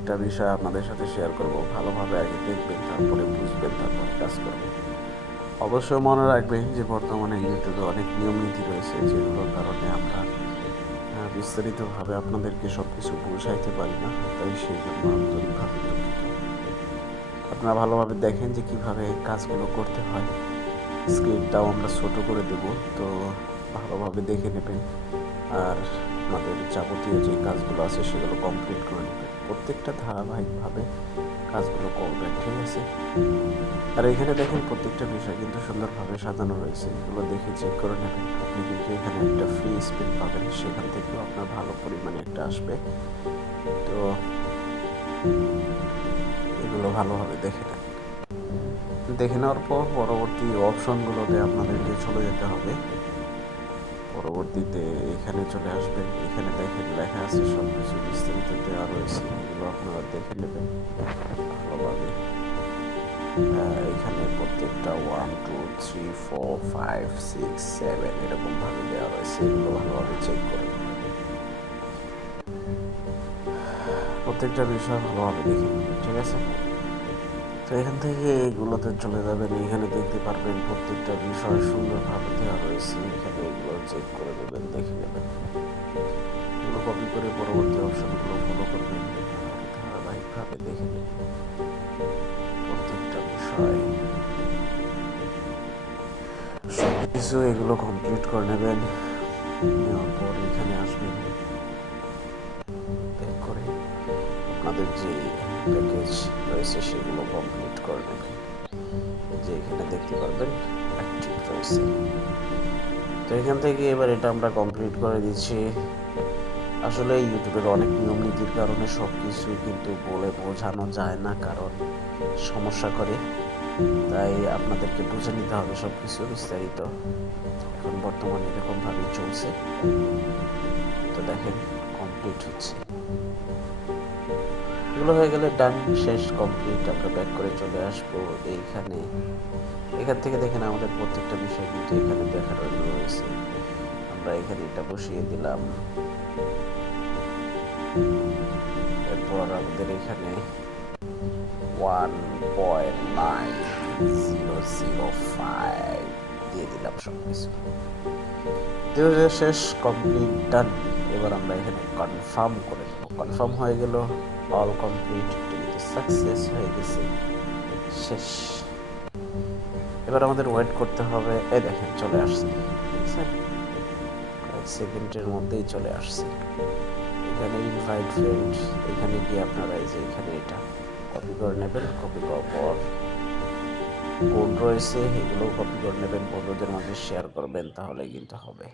একটা বিষয় আপনাদের সাথে শেয়ার করব। ভালোভাবে আগে দেখবেন, তারপরে বুঝবেন, তারপরে কাজ করবেন। অবশ্যই মনে রাখবেন যে বর্তমানে ইউটিউবে অনেক নিয়ম নীতি রয়েছে, যেগুলোর কারণে আমরা বিস্তারিতভাবে আপনাদেরকে সব কিছু বোঝাইতে পারি না। তাই সেই জন্য আন্তরিকভাবে দুঃখিত। আপনারা ভালোভাবে দেখেন যে কিভাবে কাজগুলো করতে হয়। স্ক্রিনটাও আমরা ছোট করে দেব, তো ভালোভাবে দেখে নেবেন। আর আপনাদের যাবতীয় যে কাজগুলো আছে সেগুলো কমপ্লিট করে নেবেন। প্রত্যেকটা ধারাবাহিকভাবে কাজগুলো করবেন, ঠিক আছে? আর এখানে দেখেন প্রত্যেকটা বিষয় কিন্তু সুন্দরভাবে সাজানো রয়েছে। এগুলো দেখে চেক করে নেবেন। আপনি কিন্তু এখানে একটা ফ্রি স্পিন পাবেন, সেখান থেকেও আপনার ভালো পরিমাণে একটা আসবে। তো এগুলো ভালোভাবে দেখে নেন। দেখে নেওয়ার পর পরবর্তী অপশনগুলোতে আপনাদেরকে চলে যেতে হবে। পরবর্তীতে এখানে চলে আসবেন। এখানে দেখেন লেখা আছে, সব কিছু বিস্তারিত দেওয়া রয়েছে। এগুলো আপনারা দেখে নেবেন ভালোভাবে। এখানে প্রত্যেকটা 1 2 3 4 5 6 7 এরকমভাবে দেওয়া রয়েছে। এগুলো ভালোভাবে চেক করে নেবেন। প্রত্যেকটা বিষয় ভালোভাবে দেখে নেবেন, ঠিক আছে? তো এখান থেকে এগুলোতে চলে যাবেন। এখানে দেখতে পারবেন প্রত্যেকটা বিষয় সুন্দরভাবে দেওয়া রয়েছে। এখানে এগুলো চেক করে নেবেন, দেখে নেবেন। এগুলো কপি করে পরবর্তী অপশনগুলো ফলো করবেন আর ধারাবাহিকভাবে দেখে নেবেন প্রত্যেকটা বিষয়। সব কিছু এগুলো কমপ্লিট করে নেবেন। নেওয়ার পর এখানে আসবেন, ব্যাক করে আপনাদের যে প্যাকেজ রয়েছে সেগুলো কমপ্লিট করে নেবেন। যে এখানে দেখতে পারবেন অ্যাক্টিভ রয়েছে। তো এখান থেকে এবার এটা আমরা কমপ্লিট করে দিচ্ছি। আসলে ইউটিউবের অনেক নিয়ম নীতির কারণে সব কিছু কিন্তু বলে বোঝানো যায় না, কারণ সমস্যা করে। তাই আপনাদেরকে বুঝে নিতে হবে সব কিছু বিস্তারিত। এখন বর্তমানে এরকমভাবেই চলছে। তো দেখেন কমপ্লিট হচ্ছে। এগুলো হয়ে গেলে ডান, শেষ, কমপ্লিট। আমরা ব্যাক করে চলে আসবো এইখানে। এখান থেকে দেখেন আমাদের প্রত্যেকটা বিষয় কিন্তু এখানে দেখার রয়েছে। আমরা এখানে এটা বসিয়ে দিলাম। এরপর আমাদের এখানে 1.9005 দিয়ে দিলাম সবকিছু। শেষ, কমপ্লিট, ডান। এবার আমরা এখানে কনফার্ম করে দেবো। কনফার্ম হয়ে গেল, অল কমপ্লিট, এটা কিন্তু সাকসেস হয়ে গেছে। শেষ। এবার আমাদের ওয়েট করতে হবে। এই দেখেন চলে আসছে, দেখছেন? কয়েক সেকেন্ডের মধ্যেই চলে আসছে। এখানে ইনভাইট ফ্রেন্ড, এখানে গিয়ে আপনারা এই যে এখানে এটা কপি করে নেবেন। কপি করার পর কোড রয়েছে, এগুলোও কপি করে নেবেন, বন্ধুদের মাঝে শেয়ার করবেন, তাহলে কিন্তু হবে।